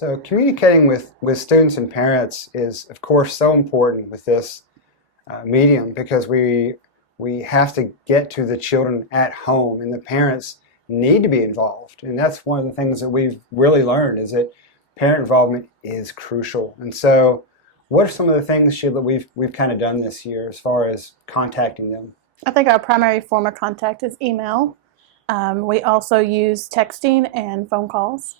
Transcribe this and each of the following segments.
So communicating with students and parents is, of course, so important with this medium because we have to get to the children at home, and the parents need to be involved. And that's one of the things that we've really learned is that parent involvement is crucial. And so what are some of the things, Sheila, we've kind of done this year as far as contacting them? I think our primary form of contact is email. We also use texting and phone calls.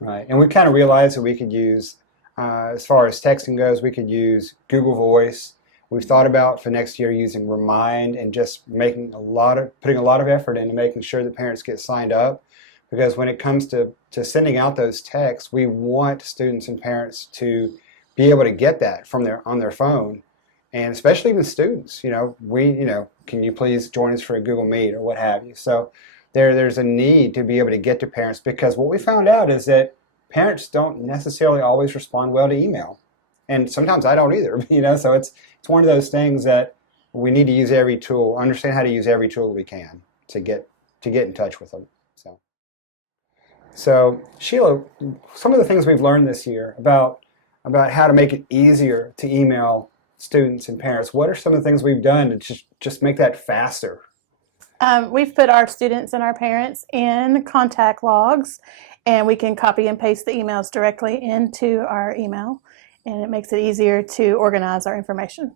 Right, and we kind of realized that we could use, as far as texting goes, we could use Google Voice. We've thought about for next year using Remind and just putting a lot of effort into making sure that parents get signed up, because when it comes to sending out those texts, we want students and parents to be able to get that on their phone, and especially even students. Can you please join us for a Google Meet or what have you? So there's a need to be able to get to parents, because what we found out is that parents don't necessarily always respond well to email, and sometimes I don't either. So it's one of those things that we need to use every tool, understand how to use every tool we can to get in touch with them. So Sheila, some of the things we've learned this year about how to make it easier to email students and parents. What are some of the things we've done to just make that faster? We've put our students and our parents in contact logs, and we can copy and paste the emails directly into our email, and it makes it easier to organize our information.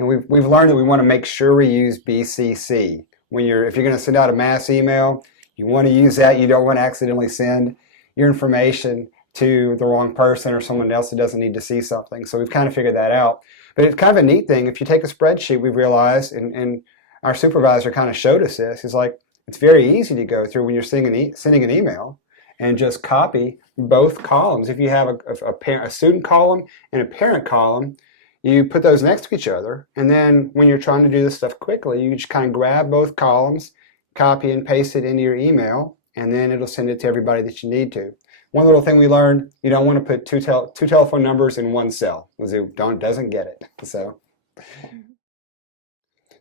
And we've learned that we want to make sure we use BCC. If you're going to send out a mass email, you want to use that. You don't want to accidentally send your information to the wrong person or someone else that doesn't need to see something. So we've kind of figured that out. But it's kind of a neat thing. If you take a spreadsheet, we've realized, and our supervisor kind of showed us this, is like it's very easy to go through when you're sending an email and just copy both columns. If you have a student column and a parent column, you put those next to each other, and then when you're trying to do this stuff quickly, you just kind of grab both columns, copy and paste it into your email, and then it'll send it to everybody that you need to. One little thing we learned, you don't want to put two telephone numbers in one cell, because it doesn't get it.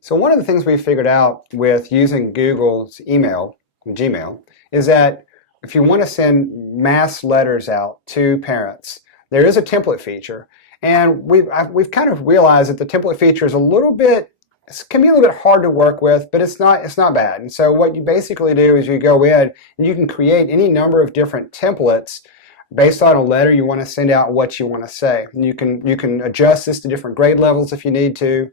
So one of the things we figured out with using Google's email, Gmail, is that if you want to send mass letters out to parents, there is a template feature. And we've kind of realized that the template feature is can be a little bit hard to work with, but it's not bad. And so what you basically do is you go in and you can create any number of different templates based on a letter you want to send out, what you want to say. And you can adjust this to different grade levels if you need to,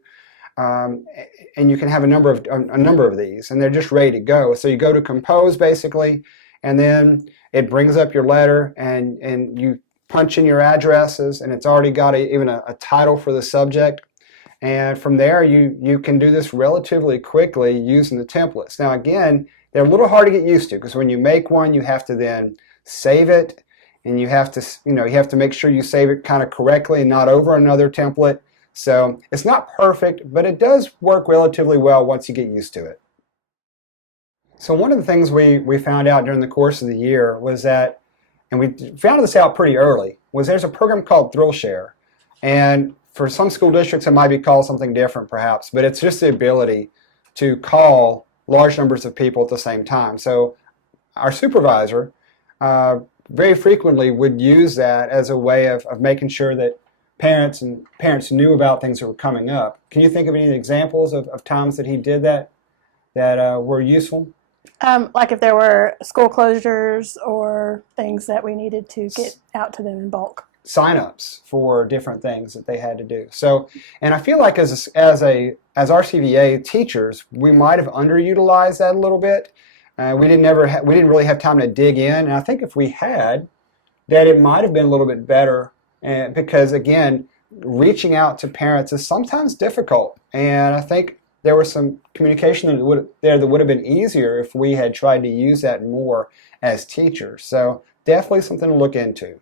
and you can have a number of these, and they're just ready to go. So you go to compose basically, and then it brings up your letter, and you punch in your addresses, and it's already got even a title for the subject. And from there, you can do this relatively quickly using the templates. Now, again, they're a little hard to get used to, because when you make one, you have to then save it, and you have to make sure you save it kind of correctly and not over another template. So it's not perfect, but it does work relatively well once you get used to it. So one of the things we found out during the course of the year was that, and we found this out pretty early, was there's a program called ThrillShare. And for some school districts, it might be called something different perhaps, but it's just the ability to call large numbers of people at the same time. So our supervisor very frequently would use that as a way of making sure that parents knew about things that were coming up. Can you think of any examples of times that he did that were useful? Like if there were school closures or things that we needed to get out to them in bulk. Sign-ups for different things that they had to do. So, and I feel like as RCVA teachers, we might have underutilized that a little bit. We didn't really have time to dig in, and I think if we had, that it might have been a little bit better. Because again, reaching out to parents is sometimes difficult, and I think there was some communication that would have been easier if we had tried to use that more as teachers. So definitely something to look into.